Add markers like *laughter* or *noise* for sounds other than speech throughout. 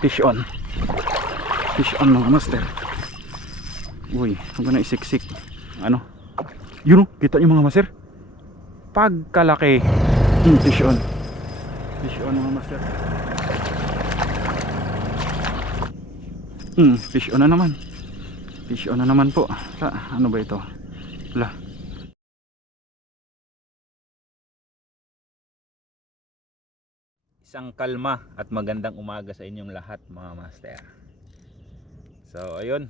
fish on. Fish on mga master. Uy huwag na isiksik. Ano? Yun oh, kita nyo mga master? Pagkalaki. Hmm, fish on. Fish on mga master. Hmm, fish on na naman. Fish on na naman po. Ano ba ito? Wala Isang kalma at magandang umaga sa inyong lahat mga master. So ayun.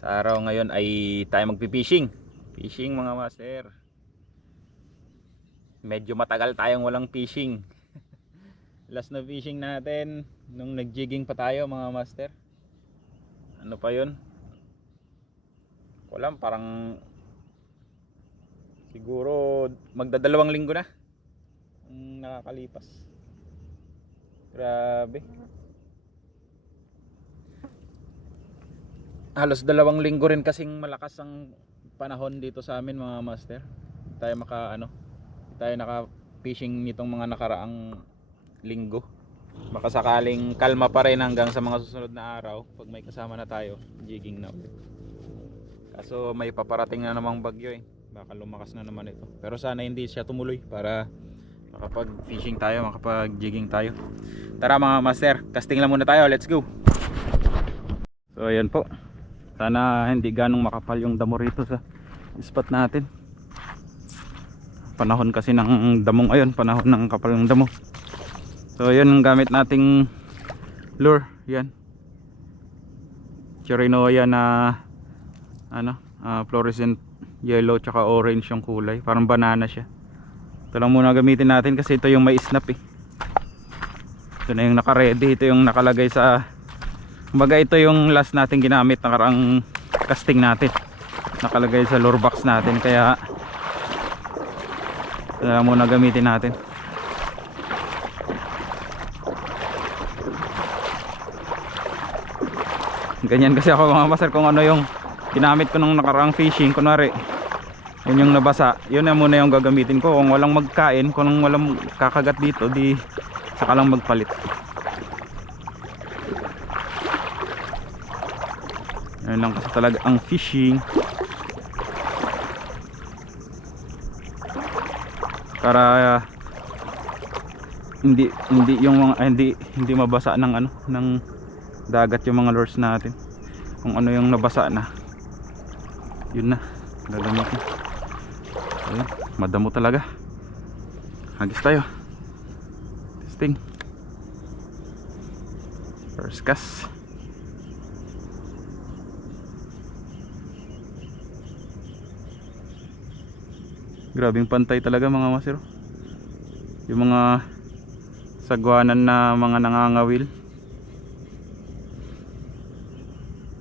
Sa araw ngayon ay tayo magpi-fishing. Fishing mga master. Medyo matagal tayong walang fishing. *laughs* Last na fishing natin nung nag-jigging pa tayo mga master. Ano pa 'yon? Wala parang siguro magdadalawang linggo na. Nakakalipas. Grabe. Halos dalawang linggo rin kasing malakas ang panahon dito sa amin mga master. Tayo maka ano, tayo naka fishing nitong mga nakaraang linggo. Baka sakaling kalma pa rin hanggang sa mga susunod na araw pag may kasama na tayo, jigging na ulit. Kaso may paparating na namang bagyo eh. Baka lumakas na naman ito. Pero sana hindi siya tumuloy para makapag fishing tayo, makapag jigging tayo. Tara mga master, casting lang muna tayo. Let's go. So ayan po. Sana hindi ganong makapal yung damo rito sa spot natin. Panahon kasi ng damong ayun, panahon ng kapal ng damo. So ayan ang gamit nating lure, yan. Chirinoya na ano, ah, fluorescent yellow tsaka orange yung kulay, parang banana siya. Ito lang muna gamitin natin kasi ito yung may snap eh. Ito na yung naka-ready, ito yung nakalagay sa Kumbaga ito yung last natin ginamit nakarang casting natin. Nakalagay sa lure box natin kaya ito lang muna gamitin natin. Ganyan kasi ako mga master kung ano yung ginamit ko nung nakarang fishing kunwari yun yung nabasa yun na muna yung gagamitin ko kung walang magkain kung walang kakagat dito di saka lang magpalit Ayun lang kasi talaga ang fishing. Para uh, hindi hindi yung mga ah, hindi hindi mabasa ng ano ng dagat yung mga lures natin. Kung ano yung nabasa na. Yun na. Gagamitin. Ayun, madamo talaga. Hagis tayo. Testing. First cast. Grabing pantay talaga mga masir. Yung mga sagwanan na mga nangangawil.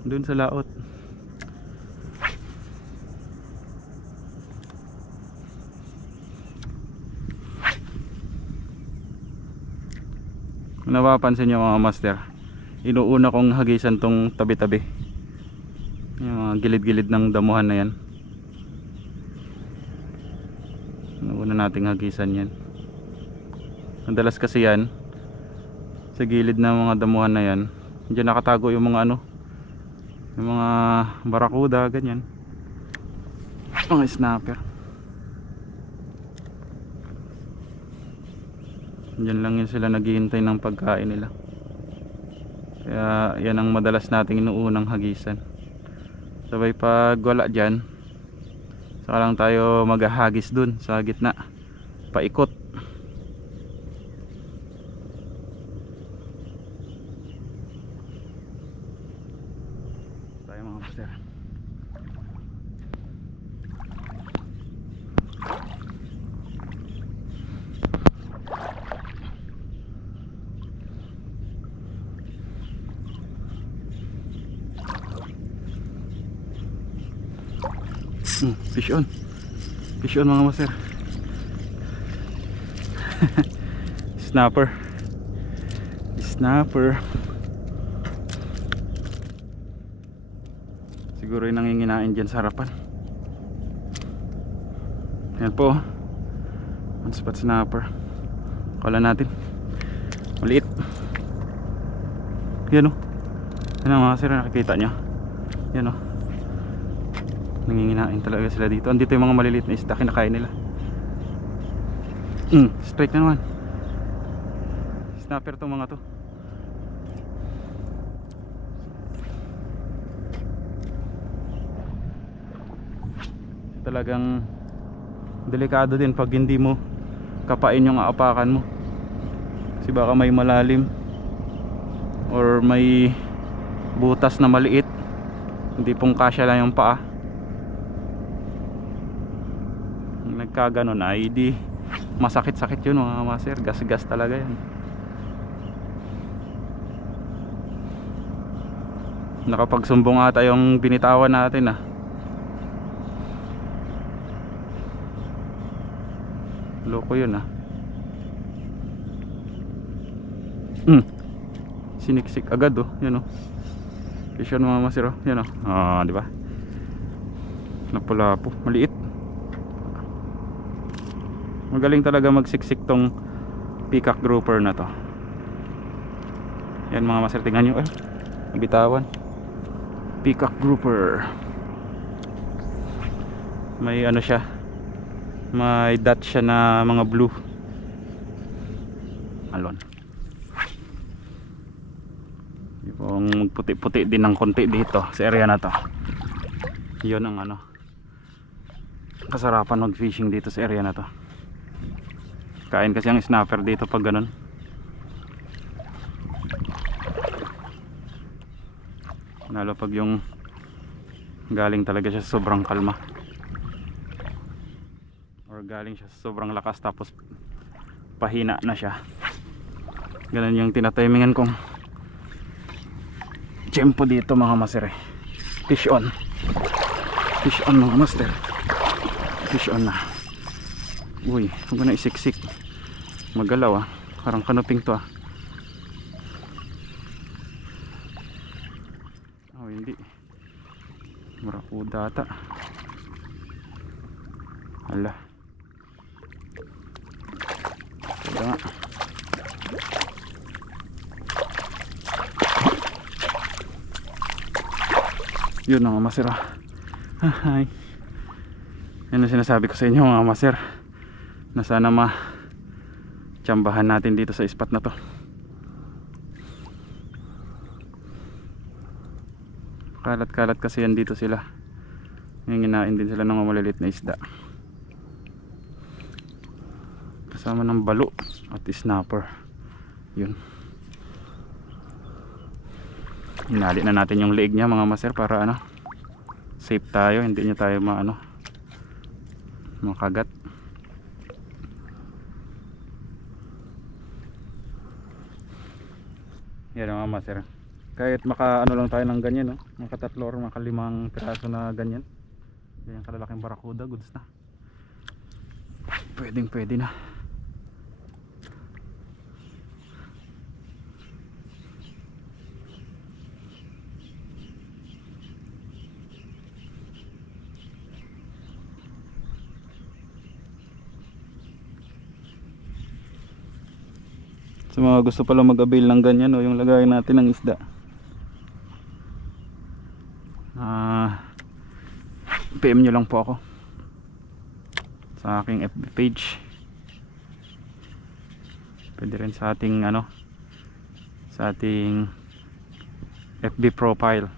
Doon sa laot. Napapansin nyo mga master, inuuna kong hagisan tong tabi-tabi. Yung mga gilid-gilid ng damuhan na yan. Una nating hagisan yan. Madalas kasi yan sa gilid ng mga damuhan na yan. Diyan nakatago yung mga ano yung mga barakuda ganyan. Mga snapper. Diyan lang yun sila naghihintay ng pagkain nila. Kaya yan ang madalas nating inuunang hagisan. Sabay pag wala dyan, saka lang tayo maghahagis dun sa gitna paikot tayo mga master Hmm, fish on. Fish on mga master. *laughs* Snapper. Snapper. Siguro yung nanginginain dyan sa harapan. Yan po. One spot snapper. Kala natin. Maliit. Yan o. Yan ang mga sir, nakikita nyo. Yan o. Nanginginain talaga sila dito. Andito yung mga maliliit na isda, kinakain nila. Mm, straight na naman. Snapper tong mga to. Talagang delikado din pag hindi mo kapain yung aapakan mo. Kasi baka may malalim or may butas na maliit. Hindi pong kasya lang yung paa. Nagkaganon ay di masakit-sakit yun mga master. Gas-gas talaga yan. Nakapagsumbong ata yung binitawan natin ah. Loko yun ah. Mm. Siniksik agad oh, yan oh. Fish on mga masiro, yan oh. Ah, di ba? Napula po, maliit. Magaling talaga magsiksik tong peacock grouper na to. Yan mga masir, tingnan nyo eh. Nabitawan. Peacock grouper. May ano siya, may dot siya na mga blue alon yung puti-puti din ng konti dito sa area na to yun ang ano kasarapan mag fishing dito sa area na to kain kasi ang snapper dito pag ganun. Lalo pag yung galing talaga siya sobrang kalma. Or galing siya sobrang lakas tapos pahina na siya. Ganun yung tinatimingan kong tempo dito mga master eh. fish on. Fish on mga master. Fish on na. Uy huwag na isiksik magalaw ah parang kanuping to ah oh hindi marakuda ata ala Wala nga. Yun mga maser ah. *laughs* Hi. Yan ang sinasabi ko sa inyo mga maser. Na sana ma tsambahan natin dito sa spot na to. Kalat-kalat kasi yan dito sila. Nginginain din sila ng maliliit na isda. Kasama ng balo at snapper. Yun. Hinali na natin yung leeg niya mga maser para ano safe tayo, hindi niya tayo maano makagat. Yan mga maser. Kahit maka ano lang tayo ng ganyan, no? Maka tatlo or maka limang piraso na ganyan. Ganyan kalalaking barakuda, goods na. Pwedeng pwede na. Sa mga gusto pala mag-avail ng ganyan, no, yung lagayan natin ng isda. Ah, PM nyo lang po ako sa aking FB page. Pwede rin sa ating ano sa ating FB profile.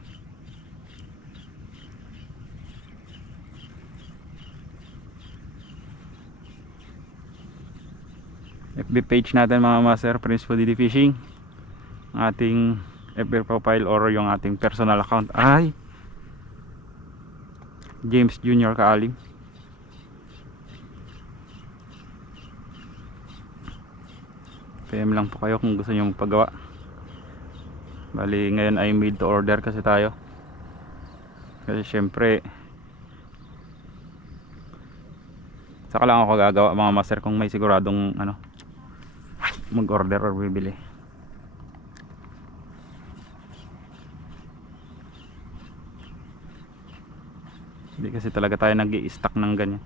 FB page natin mga master Prince Fodidi Fishing. Ating FB profile or yung ating personal account. Ay! James Junior Kaalim PM lang po kayo kung gusto nyo magpagawa. Bali ngayon ay made to order kasi tayo. Kasi syempre saka lang ako gagawa mga master kung may siguradong ano mag order or bibili. Hindi kasi talaga tayo nag i-stack ng ganyan.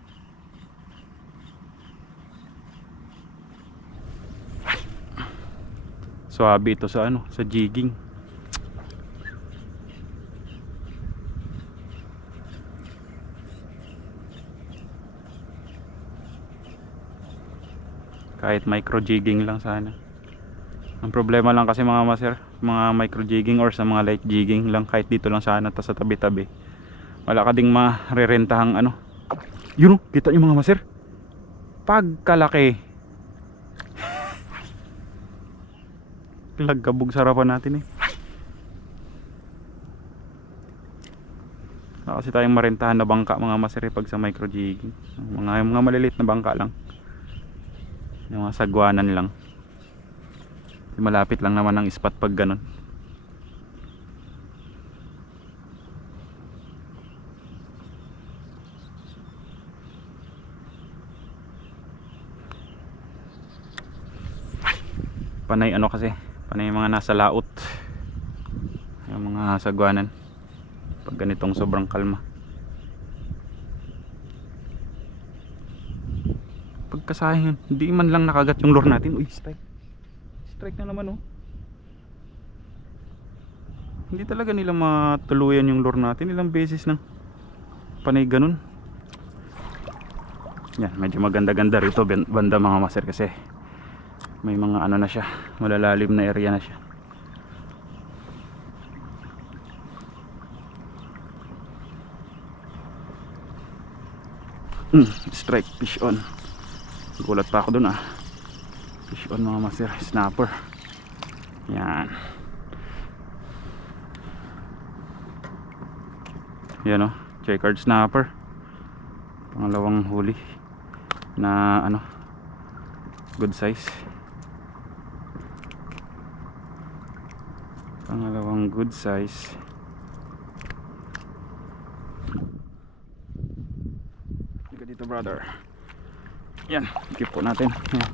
Swabe ito sa ano sa jigging kahit micro jigging lang sana. Ang problema lang kasi mga master mga micro jigging or sa mga light jigging lang kahit dito lang sana ta sa tabi tabi wala ka ding marerentahang ano. Yun oh, kita nyo mga master? Pagkalaki. *laughs* Lagkabog sarapan natin eh. Wala kasi tayong marentahan na bangka mga masiri pag sa micro jigging mga, mga maliliit na bangka lang yung mga sagwanan lang. Malapit lang naman ang spot pag ganun. Panay ano kasi panay mga nasa laot. Yung mga sagwanan. Pag ganitong sobrang kalma pagkasahin hindi man lang nakagat yung lure natin. Uy strike. Strike na naman oh. Hindi talaga nila matuluyan yung lure natin. Ilang beses nang panay ganun. Yan medyo maganda ganda rito banda mga master kasi may mga ano na siya malalalim na area na siya. Mm, strike fish on gulat pa ako dun ah. Fish on mga master snapper. Yan. Yan o checkered snapper. Pangalawang huli na ano good size. Pangalawang good size. Dito brother yan keep po natin. Yan.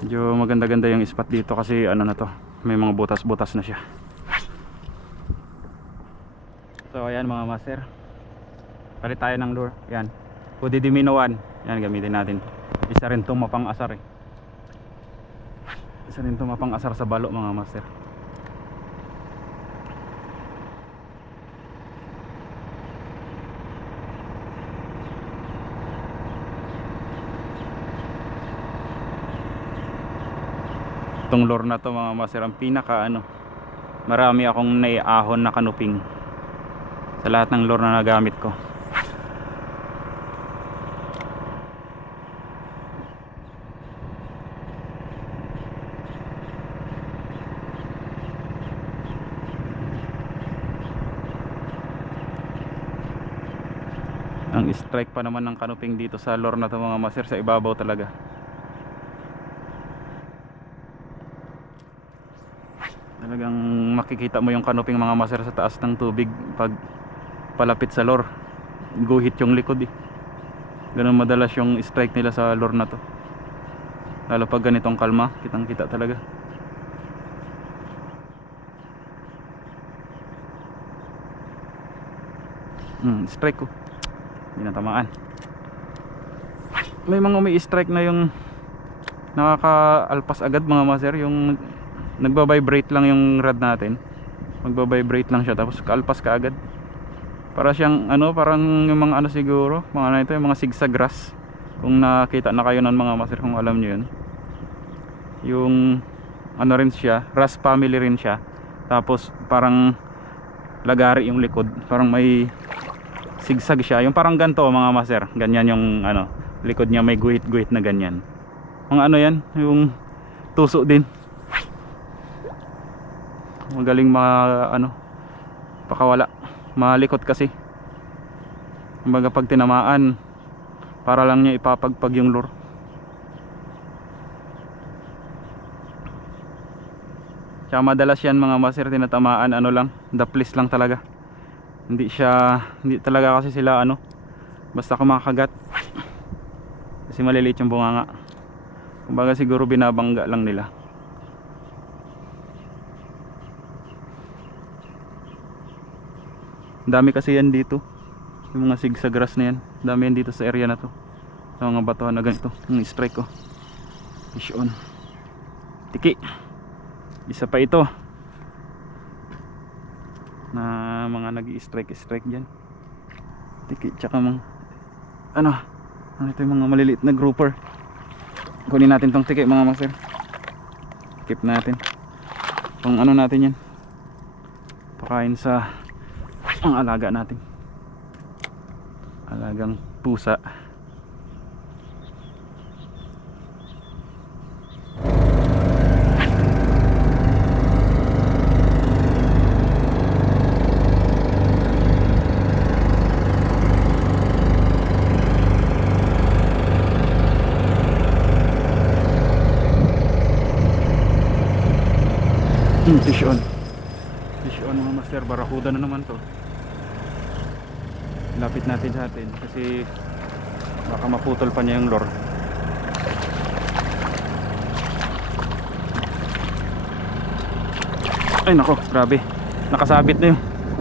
medyo maganda ganda yung spot dito kasi ano na to may mga butas butas na siya. So ayan mga master. Palit tayo ng lure yan. Pwede diminawan yan gamitin natin. Isa rin itong mapang asar eh. Isa rin itong mapang asar sa balo mga master itong lure na to mga master ang pinaka ano marami akong naiahon na kanuping sa lahat ng lure na nagamit ko. Ang strike pa naman ng kanuping dito sa lure na to mga master sa ibabaw talaga talagang makikita mo yung kanuping mga master sa taas ng tubig pag palapit sa lure guhit yung likod eh. Ganun madalas yung strike nila sa lure na to. Lalo pag ganitong kalma kitang kita talaga. Hmm, strike ko. Hindi na tamaan. May mga may strike na yung nakaka-alpas agad mga master yung nagba-vibrate lang yung rod natin. Magba-vibrate lang siya tapos kaalpas ka agad para siyang ano parang yung mga ano siguro mga ano ito yung mga zigzag grass. Kung nakita na kayo ng mga master kung alam nyo yun. Yung ano rin siya ras family rin siya. Tapos parang lagari yung likod. Parang may sigsag siya. Yung parang ganto mga master. Ganyan yung ano likod niya may guhit guhit na ganyan. Mga ano yan yung tuso din magaling ma ano pakawala. Malikot kasi. Kumbaga pag tinamaan para lang niya ipapagpag yung lure. Tsaka madalas yan mga master tinatamaan ano lang daplis lang talaga. Hindi siya hindi talaga kasi sila ano basta kumakagat. Kasi maliliit yung bunganga. Kumbaga siguro binabangga lang nila dami kasi yan dito. Yung mga sigsag grass na yan. Dami yan dito sa area na to. Sa mga batuhan na ganito. Yung strike ko fish on. Tiki. Isa pa ito. Na mga nag strike strike dyan. Tiki tsaka mga ano? Ano ito yung mga maliliit na grouper. Kunin natin tong tiki mga master. Keep natin. Pang ano natin yan. Pakain sa ang alaga natin. Alagang pusa. Hmm, fish on. Fish on mga master, barakuda na naman to. Lapit natin sa atin kasi baka maputol pa niya yung lure. Ay nako, grabe. Nakasabit na yun.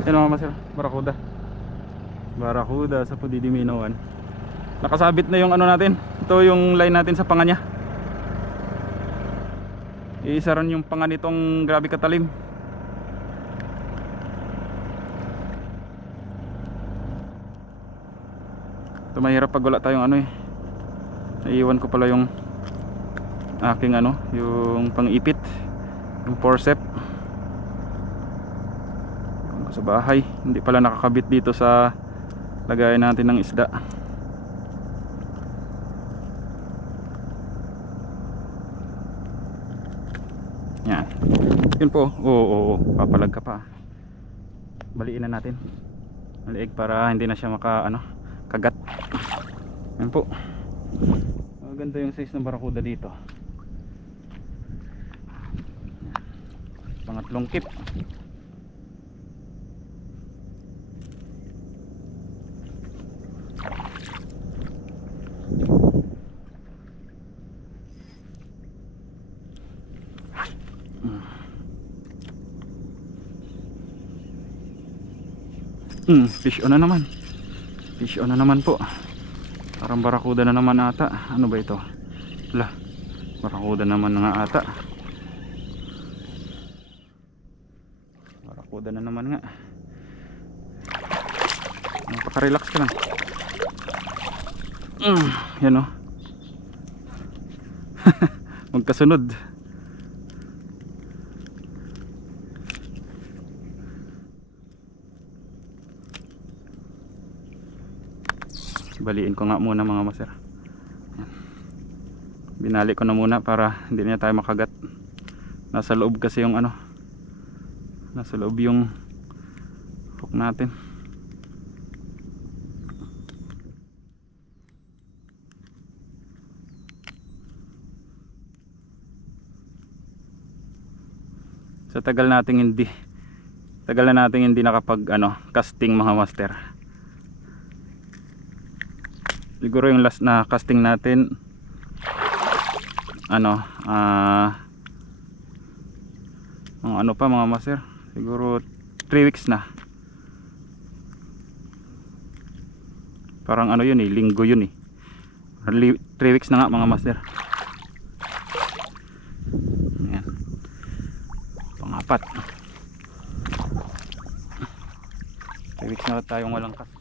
Yan mga master, barakuda. Barakuda sa Pudidiminawan. Nakasabit na yung ano natin. Ito yung line natin sa panga niya. Iisa yung panga nitong grabe katalim. Ito mahirap pag wala tayong ano eh. Naiiwan ko pala yung aking ano, yung pang-ipit, yung forcep. Sa bahay, hindi pala nakakabit dito sa lagayan natin ng isda. Yan. Yun po. Oo, oo, oo. Papalag ka pa. Baliin na natin. Maliig para hindi na siya maka ano, kagat. Yan po. Maganda yung size ng barakuda dito. Pangatlong kip. Hmm, fish on na naman. Fish on na naman po. Parang barakuda na naman ata. Ano ba ito? Wala. Barakuda naman na nga ata. Barakuda na naman nga. Napaka-relax ka lang. Mm, yan o. *laughs* Magkasunod. Baliin ko nga muna mga maser Yan. binali ko na muna para hindi na tayo makagat. Nasa loob kasi yung ano nasa loob yung hook natin. Sa tagal nating hindi tagal na nating hindi nakapag ano casting mga master siguro yung last na casting natin. Ano ang ano pa mga master? Siguro 3 weeks na. Parang ano yun eh linggo yun eh. 3 weeks na nga mga master. Ayan. pangapat. 3 weeks na tayong walang casting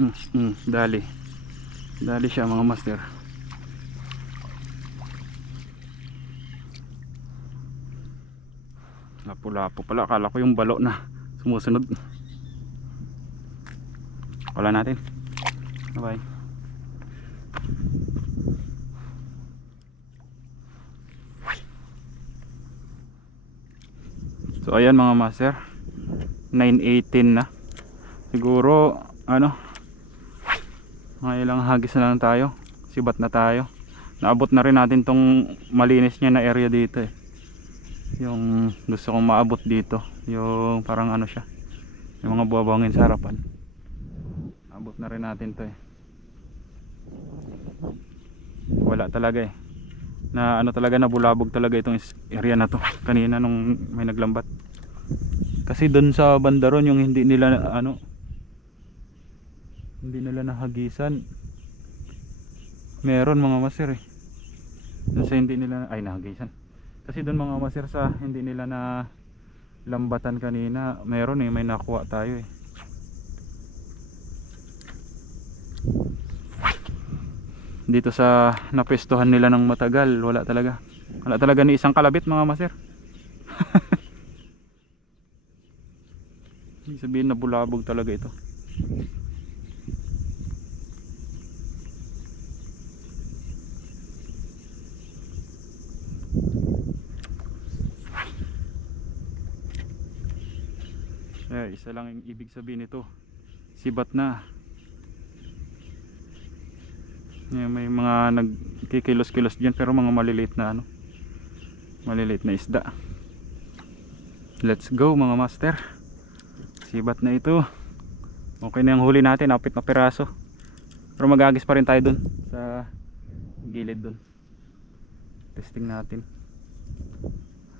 Mm, mm, dali. Dali siya mga master. Lapo-lapo pala. Akala ko yung balo na sumusunod. Wala natin. Bye. So ayan mga master. 918 na. Siguro ano mga ilang hagis na lang tayo. Sibat na tayo. Naabot na rin natin tong malinis niya na area dito eh. Yung gusto kong maabot dito. Yung parang ano siya. Yung mga buwabangin sa harapan. Naabot na rin natin to eh. Wala talaga eh. Na ano talaga nabulabog talaga itong area na to. Kanina nung may naglambat. Kasi doon sa bandaron yung hindi nila ano hindi nila nahagisan. Meron mga maser eh. Dun sa hindi nila ay nahagisan. Kasi doon mga maser sa hindi nila na lambatan kanina meron eh. May nakuha tayo eh. Dito sa napestuhan nila ng matagal wala talaga. Wala talaga ni isang kalabit mga *laughs* Ibig sabihin na bulabog talaga ito Eh, isa lang yung ibig sabihin nito. Sibat na. May mga nagkikilos-kilos dyan pero mga maliliit na ano. Maliliit na isda. Let's go mga master. Sibat na ito. Okay na yung huli natin, apit na piraso. Pero magagis pa rin tayo dun sa gilid dun. Testing natin.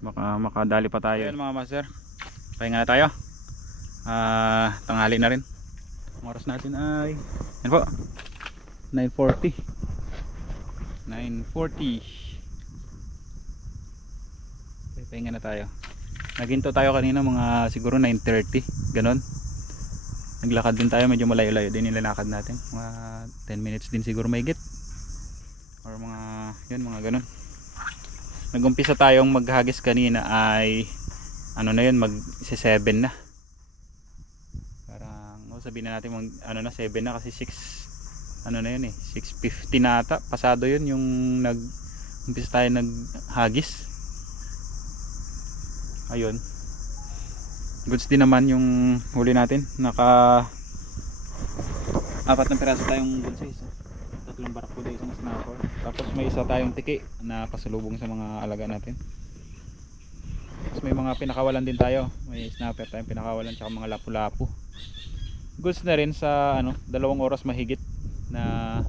Baka makadali pa tayo. Ayan mga master. Pahinga na tayo ah tanghali na rin. Ang oras natin ay yan po. 9.40 9.40 okay, pahinga na tayo. Naginto tayo kanina mga siguro 9.30 ganon naglakad din tayo medyo malayo-layo din nilalakad natin. Mga 10 minutes din siguro may or mga yun mga ganon nagumpisa tayong maghagis kanina ay ano na yun mag 7 na sabihin na natin mag, ano na 7 na kasi 6 ano na yun eh 6.50 na ata. Pasado yun yung nag umpisa tayo naghagis. Ayun. Goods din naman yung huli natin. Naka apat na piraso tayong good size oh. tatlong barakuda isang snapper. Tapos may isa tayong tiki na pasalubong sa mga alaga natin. Tapos may mga pinakawalan din tayo. May snapper tayong pinakawalan tsaka mga lapu-lapu goods na rin sa ano dalawang oras mahigit na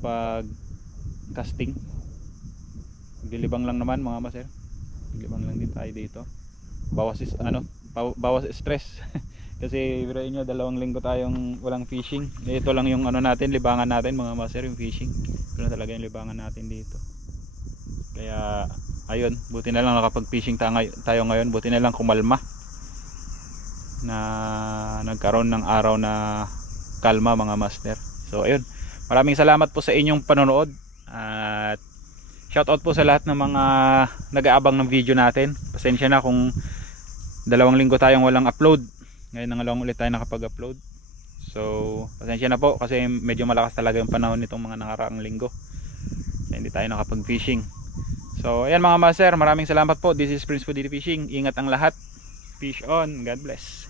pag casting dilibang lang naman mga maser dilibang lang din tayo dito. Bawas is, ano baw- bawas stress. *laughs* Kasi birayin nyo dalawang linggo tayong walang fishing. Ito lang yung ano natin libangan natin mga maser yung fishing. Ito talaga yung libangan natin dito. Kaya ayun buti na lang nakapag fishing tayo ngayon. Buti na lang kumalma na nagkaroon ng araw na kalma mga master. So ayun. Maraming salamat po sa inyong panonood. At shoutout po sa lahat ng mga nag-aabang ng video natin. Pasensya na kung dalawang linggo tayong walang upload. Ngayon na lang ulit tayo nakapag-upload. So pasensya na po kasi medyo malakas talaga yung panahon nitong mga nakaraang linggo. Na hindi tayo nakapag fishing so ayan mga master maraming salamat po. This is Prince Pudity Fishing. Ingat ang lahat fish on. God bless